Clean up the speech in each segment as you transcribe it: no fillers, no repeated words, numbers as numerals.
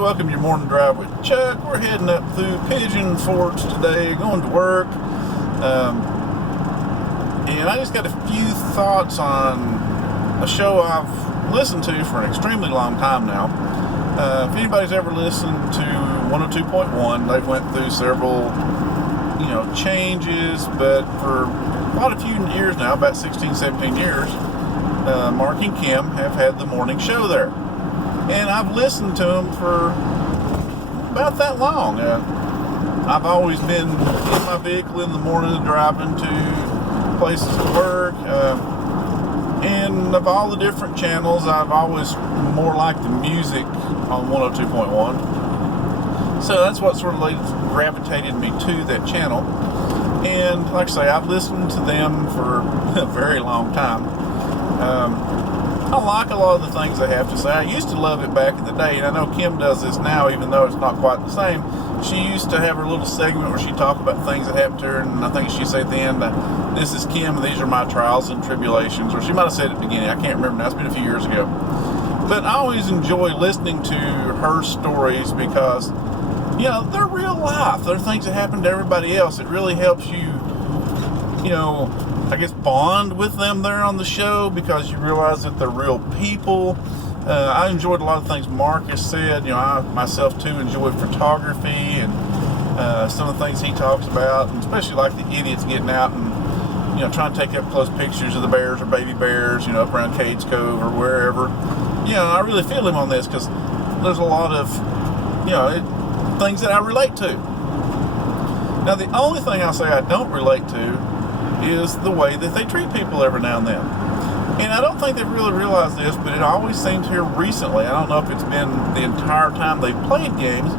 welcome to your morning drive with Chuck. We're heading up through Pigeon Forge today, going to work. And I just got a few thoughts on a show I've listened to for an extremely long time now. If anybody's ever listened to 102.1, they've went through several, changes, but for quite a few years now, about 16, 17 years, Marc and Kim have had the morning show there. And I've listened to them for about that long. I've always been in my vehicle in the morning driving to places to work. And of all the different channels, I've always more liked the music on 102.1. So that's what sort of gravitated me to that channel. And like I say, I've listened to them for a very long time. I like a lot of the things they have to say. I used to love it back in the day, and I know Kim does this now, even though it's not quite the same. She used to have her little segment where she talked about things that happened to her, and I think she said at the end, this is Kim, and these are my trials and tribulations, or she might have said it at the beginning. I can't remember now. It's been a few years ago. But I always enjoy listening to her stories because, they're real life. They're things that happen to everybody else. It really helps you, I guess, bond with them there on the show because you realize that they're real people. I enjoyed a lot of things Marc has said. I myself too enjoy photography and some of the things he talks about, and especially like the idiots getting out and trying to take up close pictures of the bears or baby bears, up around Cades Cove or wherever. I really feel him on this because there's a lot of things that I relate to. Now the only thing I'll say I don't relate to is the way that they treat people every now and then. And I don't think they've really realized this, but it always seems here recently, I don't know if it's been the entire time they've played games,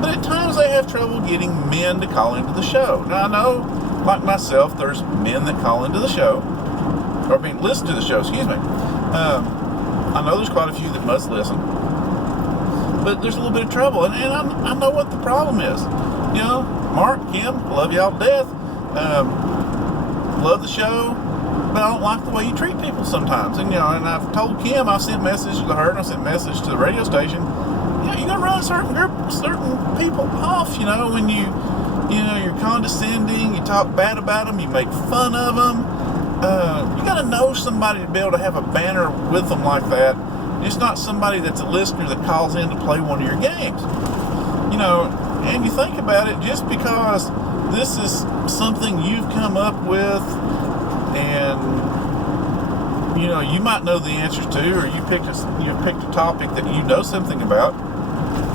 but at times they have trouble getting men to call into the show. Now I know, like myself, there's men that call into the show, or listen to the show, excuse me. I know there's quite a few that must listen, but there's a little bit of trouble, and I know what the problem is. Marc, Kim, love y'all to death. Love the show, but I don't like the way you treat people sometimes. And and I've told Kim, I've sent messages to her, and I've sent messages to the radio station. You're gonna run certain people off. When you're condescending, you talk bad about them, you make fun of them. You gotta know somebody to be able to have a banner with them like that. It's not somebody that's a listener that calls in to play one of your games. And you think about it, just because this is something you've come up with and you might know the answers to, or you picked a topic that you know something about,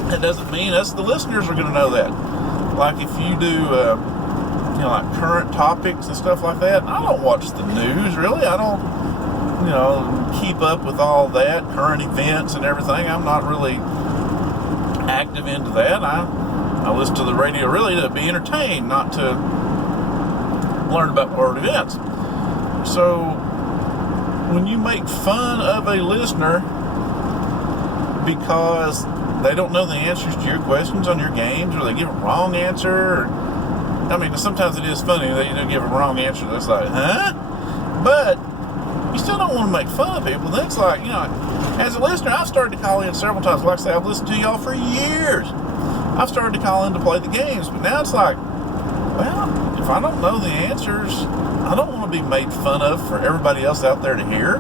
that doesn't mean us, the listeners, are going to know that. Like if you do like current topics and stuff like that, I don't watch the news really. I don't keep up with all that, current events and everything. I'm not really active into that. I listen to the radio really to be entertained, not to learn about world events. So when you make fun of a listener because they don't know the answers to your questions on your games, or they give a wrong answer, sometimes it is funny that you give a wrong answer that's like, huh? But you still don't want to make fun of people. Then it's like, as a listener, I've started to call in several times. Like I say, I've listened to y'all for years. I've started to call in to play the games, but now it's like, well, if I don't know the answers, I don't want to be made fun of for everybody else out there to hear.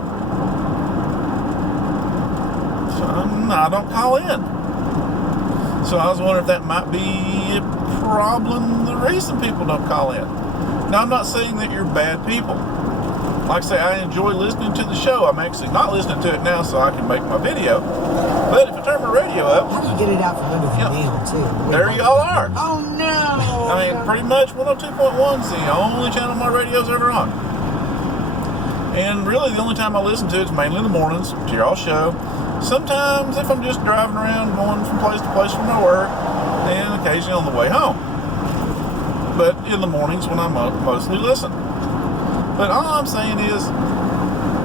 So I don't call in. So I was wondering if that might be a problem, the reason people don't call in. Now, I'm not saying that you're bad people. Like I say, I enjoy listening to the show. I'm actually not listening to it now so I can make my video. But if I turn my radio up... How do you get it out from under the nail, too? There y'all are. Oh, no! Pretty much 102.1's the only channel my radio's ever on. And really, the only time I listen to it is mainly in the mornings, to y'all show. Sometimes, if I'm just driving around, going from place to place for my work, and occasionally on the way home. But in the mornings when I mostly listen. But all I'm saying is,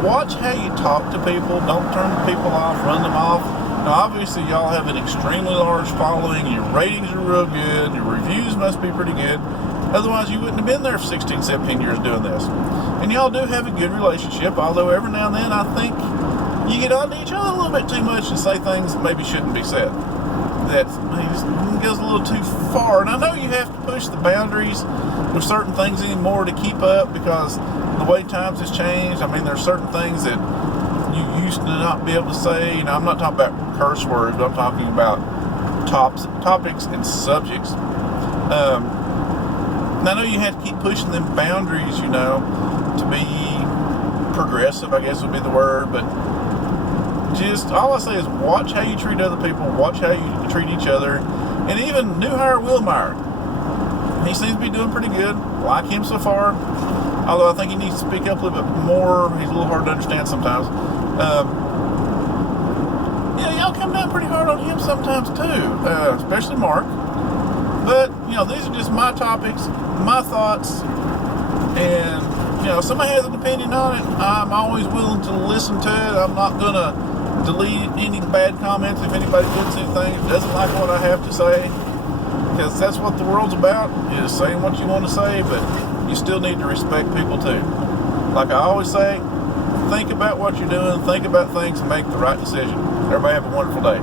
watch how you talk to people. Don't turn people off, run them off. Now, obviously, y'all have an extremely large following. Your ratings are real good. Your reviews must be pretty good. Otherwise, you wouldn't have been there for 16, 17 years doing this. And y'all do have a good relationship, although every now and then I think you get onto each other a little bit too much and say things that maybe shouldn't be said. That just goes a little too far. And I know you have to push the boundaries with certain things anymore to keep up because the way times has changed. I mean, there's certain things that you used to not be able to say. You know, I'm not talking about curse words, but I'm talking about topics and subjects. And I know you have to keep pushing them boundaries, you know, to be progressive, I guess would be the word, but just all I say is watch how you treat other people, watch how you treat each other, and even new hire Willmeyer. He seems to be doing pretty good. Like him so far, although I think he needs to speak up a little bit more. He's a little hard to understand sometimes. Yeah, y'all come down pretty hard on him sometimes too, especially Mark. But, you know, these are just my topics, my thoughts, and, you know, if somebody has an opinion on it, I'm always willing to listen to it. I'm not going to delete any bad comments if anybody puts anything that doesn't like what I have to say, because that's what the world's about, is saying what you want to say, but you still need to respect people too. Like I always say, think about what you're doing, think about things, and make the right decision. Everybody have a wonderful day.